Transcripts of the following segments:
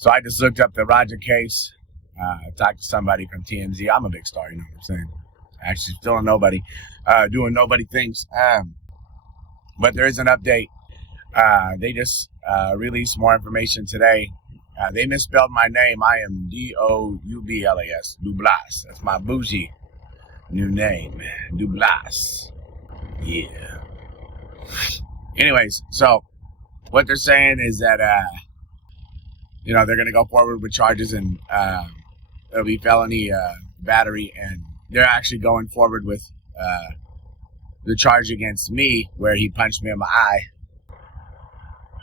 So I just looked up the Roger case. Talked to somebody from TMZ. I'm a big star, you know what I'm saying? Actually, still a nobody, doing nobody things. But there is an update. They just released more information today. They misspelled my name. I am Doublas, Doublas. That's my bougie new name, Doublas. Yeah. Anyways, so what they're saying is that they're going to go forward with charges, and it'll be felony battery, and they're actually going forward with the charge against me where he punched me in my eye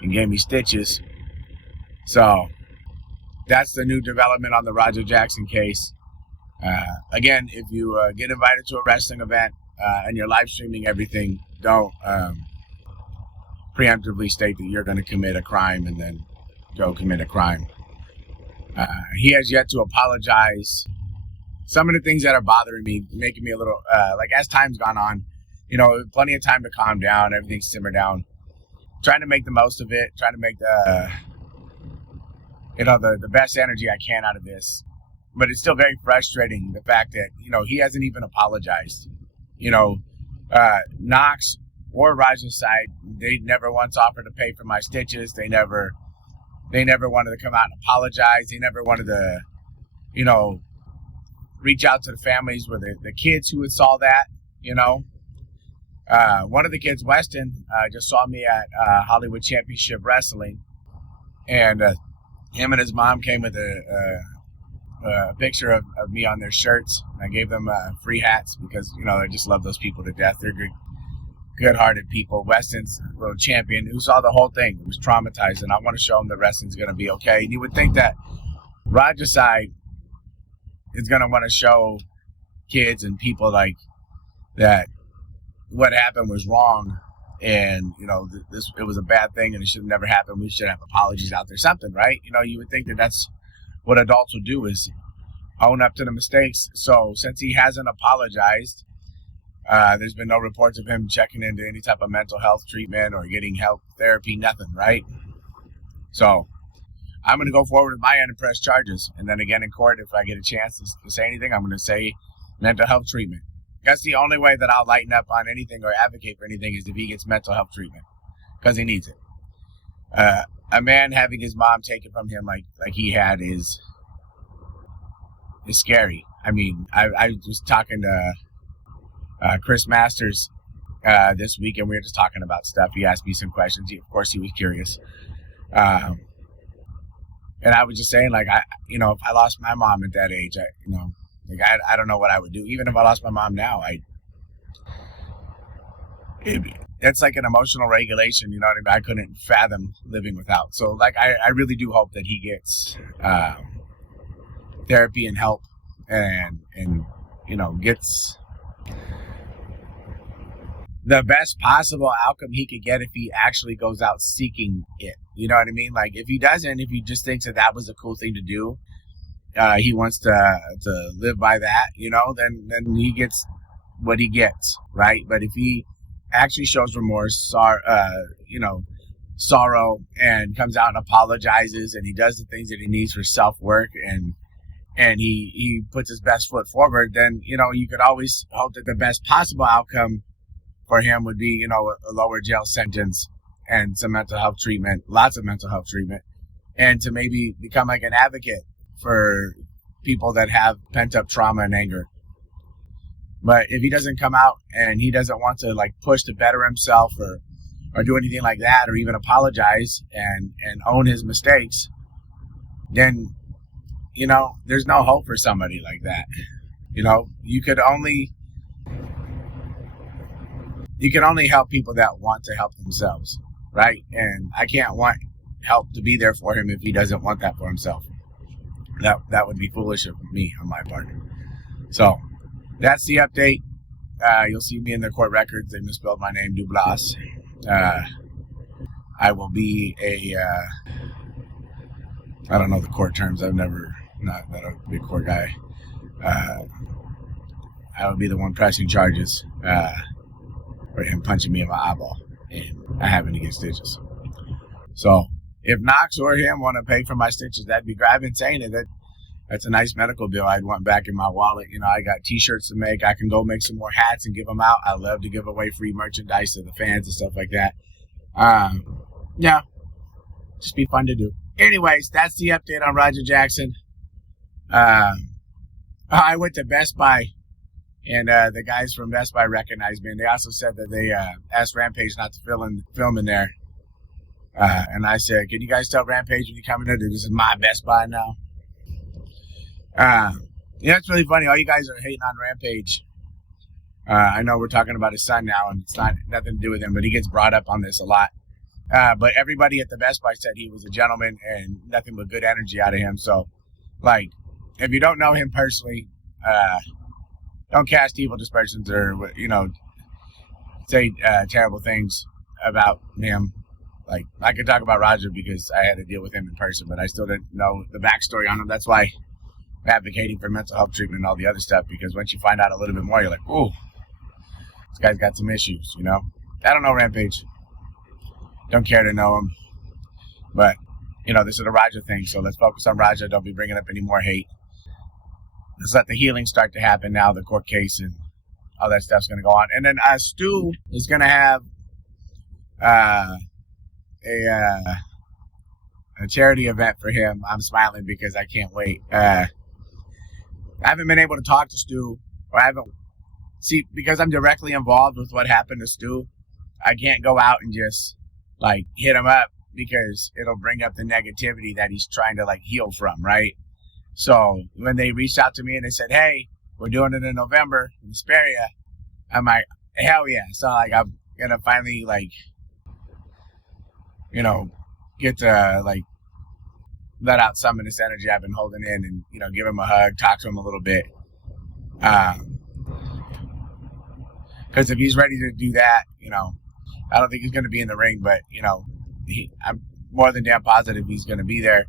and gave me stitches. So that's the new development on the Roger Jackson case. Again, if you get invited to a wrestling event and you're live streaming everything, don't preemptively state that you're going to commit a crime and then go commit a crime. He has yet to apologize. Some of the things that are bothering me, making me a little, as time's gone on, plenty of time to calm down, everything simmer down. Trying to make the most of it, trying to make the best energy I can out of this. But it's still very frustrating, the fact that, he hasn't even apologized. Knox or Roger's side, they never once offered to pay for my stitches. They never wanted to come out and apologize. They never wanted to, reach out to the families where the kids who saw that, one of the kids, Weston, just saw me at Hollywood Championship Wrestling, and him and his mom came with a picture of me on their shirts. I gave them free hats because, I just love those people to death. They're good-hearted people. Weston's world champion who saw the whole thing. It was traumatized, and I want to show him that wrestling's going to be okay. And you would think that Roger's side is going to want to show kids and people like that what happened was wrong, and it was a bad thing and it should have never happened. We should have apologies out there, something, right? You would think that that's what adults will do, is own up to the mistakes. So since he hasn't apologized, there's been no reports of him checking into any type of mental health treatment or getting help, therapy, nothing, right? So I'm going to go forward with my unimpressed charges, and then again in court, if I get a chance to say anything, I'm going to say mental health treatment. That's the only way that I'll lighten up on anything or advocate for anything, is if he gets mental health treatment, because he needs it. A man having his mom taken from him like he had is scary. I mean, I was talking to Chris Masters this week, and we were just talking about stuff. He asked me some questions. Of course, he was curious. And I was just saying, if I lost my mom at that age, I don't know what I would do. Even if I lost my mom now, it's like an emotional regulation, you know what I mean? I couldn't fathom living without. So, I really do hope that he gets therapy and help, and gets the best possible outcome he could get if he actually goes out seeking it. You know what I mean? If he doesn't, if he just thinks that was a cool thing to do, he wants to live by that, then he gets what he gets, right? But if he actually shows remorse, sorrow, and comes out and apologizes, and he does the things that he needs for self-work, and he puts his best foot forward, then, you could always hope that the best possible outcome for him would be, a lower jail sentence and some mental health treatment, lots of mental health treatment, and to maybe become like an advocate for people that have pent-up trauma and anger. But if he doesn't come out and he doesn't want to push to better himself or do anything like that, or even apologize and own his mistakes, then, there's no hope for somebody like that. You can only help people that want to help themselves, right? And I can't want help to be there for him if he doesn't want that for himself. That would be foolish of me on my part. So that's the update. You'll see me in the court records. They misspelled my name, Doublas. I will be I don't know the court terms. I've never, not a big court guy. I will be the one pressing charges for him punching me in my eyeball, and I happen to get stitches. So if Knox or him want to pay for my stitches, that'd be great. I've been saying it. That's a nice medical bill I'd want back in my wallet. You know, I got T-shirts to make. I can go make some more hats and give them out. I love to give away free merchandise to the fans and stuff like that. Yeah, just be fun to do. Anyways, that's the update on Roger Jackson. I went to Best Buy, and the guys from Best Buy recognized me. And they also said that they asked Rampage not to film in there. And I said, can you guys tell Rampage when you come in there that this is my Best Buy now? Yeah, it's really funny. All you guys are hating on Rampage. I know we're talking about his son now, and it's nothing to do with him, but he gets brought up on this a lot. But everybody at the Best Buy said he was a gentleman and nothing but good energy out of him. So, like, if you don't know him personally, don't cast evil dispersions or, you know, say terrible things about him. Like, I could talk about Roger because I had to deal with him in person, but I still didn't know the backstory on him. That's why I'm advocating for mental health treatment and all the other stuff, because once you find out a little bit more, you're like, ooh, this guy's got some issues, you know? I don't know Rampage. Don't care to know him. But, you know, this is a Roger thing, so let's focus on Roger. Don't be bringing up any more hate. Let's let the healing start to happen now, the court case and all that stuff's going to go on. And then Stu is going to have a charity event for him. I'm smiling because I can't wait. I haven't been able to talk to Stu, or because I'm directly involved with what happened to Stu. I can't go out and just like hit him up because it'll bring up the negativity that he's trying to like heal from, right? So when they reached out to me and they said, hey, we're doing it in November in Hesperia, I'm like, hell yeah. So like I'm gonna finally like, you know, get to like let out some of this energy I've been holding in and, you know, give him a hug, talk to him a little bit. Because if he's ready to do that, you know, I don't think he's going to be in the ring, but, you know, I'm more than damn positive he's going to be there.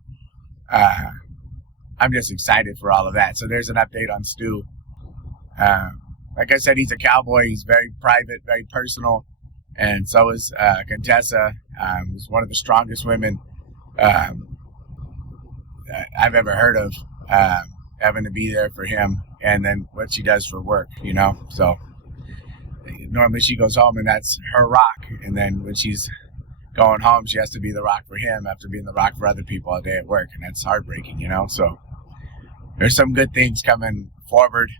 I'm just excited for all of that. So there's an update on Stu. Like I said, he's a cowboy. He's very private, very personal. And so is Contessa, who's one of the strongest women I've ever heard of, having to be there for him, and then what she does for work, you know. So normally she goes home and that's her rock, and then when she's going home, she has to be the rock for him after being the rock for other people all day at work, and that's heartbreaking, you know. So there's some good things coming forward.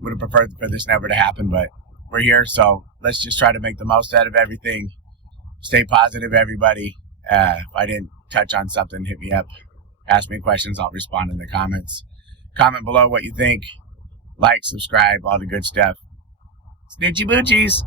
Would have preferred for this never to happen, but we're here, so let's just try to make the most out of everything. Stay positive, everybody. If I didn't touch on something, hit me up. Ask me questions. I'll respond in the comments. Comment below what you think. Like, subscribe, all the good stuff. Snoochie boochies.